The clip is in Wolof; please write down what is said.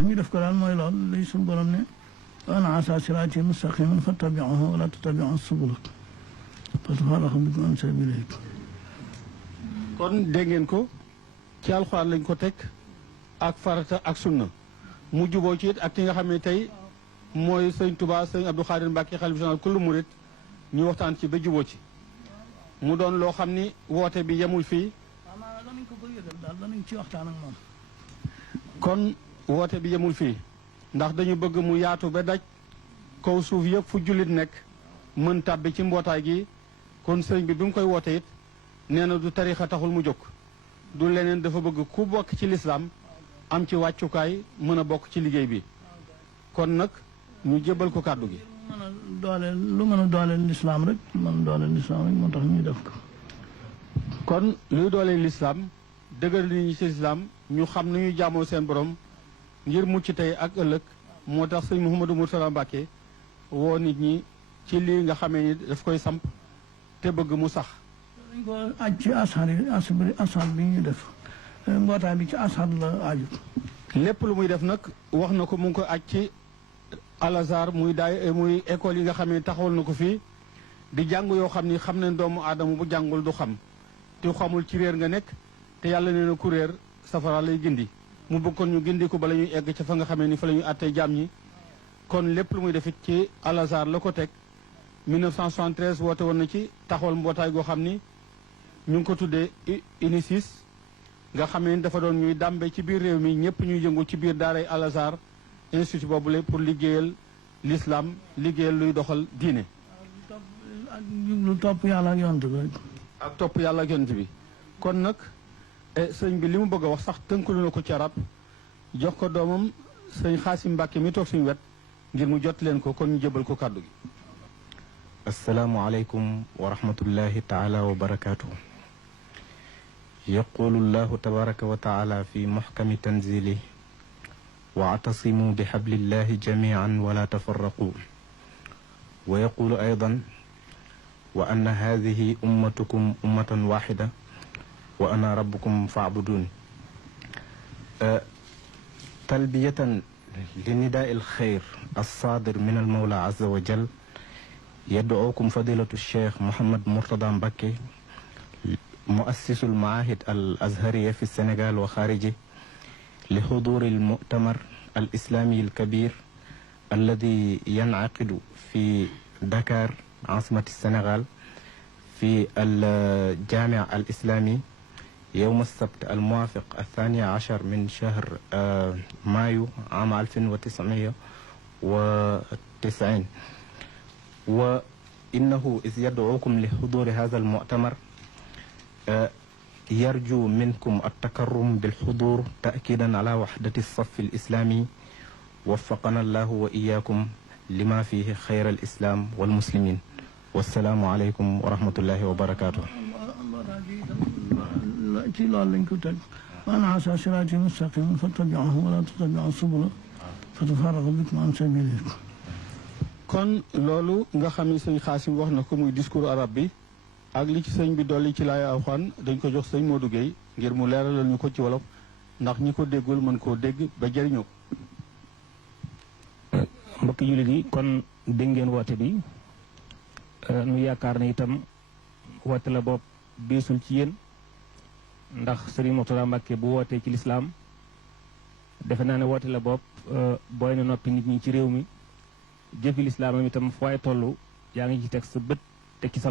tax ñu def ko daal mooy lool li suñu borom ne wa anna haazaa siraatii mustaqiiman fattabi'uuhu wa laa tattabi'u subula fatafarraqa bikum an sabiilihi. kon dégg ngeen ko ci alxuraan lañ ko teg ak farata ak sunna mu juboo ci it ak ki nga xam ne tey mooy sëñ Touba sëñ Abdou Khadir Mbacke xalifa général kullu murit ñu waxtaan ci ba juboo ci mu doon loo xam ni woote bi yemul fii. waaw danañ ko yëgal daal danañ ci waxtaan ak moom. kon woote bi yemul fii ndax dañu bëgg mu yaatu ba daj kaw suuf yëpp fu jullit nekk mën tàbbi ci mbootaay gi kon sëñ bi mu koy woote it nee na du tarixa taxul mu jóg du leneen dafa bëgg ku bokk ci lislaam am ci wàccukaay mën a bokk ci liggéey bi kon nag ñu jébbal ko kàddu gi. lu mën a dooleel lislaam rek moo tax ñu def ko. kon luy dooleel lislaam dëgër nit ñi ci lislaam ñu xam nu ñuy jaamoo seen borom ngir mucc tey ak ëllëg moo tax sëñ Mouhamadou Mourtada Mbacke woo nit ñi ci lii nga xamee ni daf koy samp te bëgg mu sax. dañ ko aj ci asar bi ñu def mbootaay bi ci asar la aju. lépp lu muy def nag wax na ko mu ngi ko aj ci Al Azhar muy école yi nga xam ne taxawal na ko fii di jàng yoo xam ni xam ne doomu aadama bu jàngul du xam te xamul ci réer nga nekk te yàlla nee na ku réer safara lay gindi mu bëgg kon ñu gindi ko bala ñuy egg ca fa nga xamee ni fa la ñuy àttee jaam ñi kon lépp lu muy def it ci Al Azhar la ko teg 1973 woote woon na ci taxawal mbootaay goo xam ni ñu ngi ko tuddee UNICIS nga xamee ni dafa doon ñuy dàmbe ci biir réew mi ñëpp ñuy yëngu ci biir daaray Al Azhar institut boobule pour liggéeyal l'islam liggéeyal luy doxal diine. ak jublu topp yàlla ak yonent bi rek. ak topp yàlla ak yonent bi kon nag sëñ bi li mu bëgg a wax sax tënkalu na ko ci arab jox ko doomam sëñ Xaasim Mbàkke mi toog suñu wet ngir mu jot leen ko kon ñu jëbal ko kàddu gi. asalaamualeykum wa rahmatullahi taala wa barakaatu. yaqulu llahu tabaraka wa taala fi muxkami tanzili واعتصموا بحبل الله جميعا ولا تفرقوا ويقول أيضا وأن هذه أمتكم أمة واحدة وأنا ربكم فاعبدون تلبية لنداء الخير الصادر من المولى عز وجل يدعوكم فضيلة الشيخ محمد مرتضى مبكي مؤسس المعاهد الأزهرية في السنغال وخارجه لحضور المؤتمر الإسلامي الكبير الذي ينعقد في دكار عاصمة السنغال في الجامع الإسلامي يوم السبت الموافق 12 من شهر مايو عام 1990 وإنه إذ يدعوكم لحضور هذا المؤتمر يرجو منكم التكرم بالحضور تأكيدا على وحدة الصف الإسلامي وفقنا الله وإياكم لما فيه خير الإسلام والمسلمين والسلام عليكم ورحمة الله وبركاته. ci loolu lañ ko teg wa anna haazaa siraatii mustaqiiman fattabi'uuhu wa laa tattabi'u subula fatafarraqa bikum an sabiilihi. kon loolu nga xam ne sëñ Xaasim wax na ko muy discours arabe bi ak li ci sëñ bi dolli ci laay alxuraan dañ ko jox sëñ Modou Gueye ngir mu leeralal ñu ko ci wolof ndax ñi ko déggul mën koo dégg ba jëriñoo ko. mbokki jullit yi kon dégg ngeen woote bi nu yaakaar ne itam woote la bopp beesul ci yéen ndax Serigne Mourtada Mbacke bu wootee ci lislaam defe naa ne woote la bopp booy na noppi nit ñi ci réew mi jëfi lislaamam itam fu waay toll yaa ngi ci teg sa bët te ci sa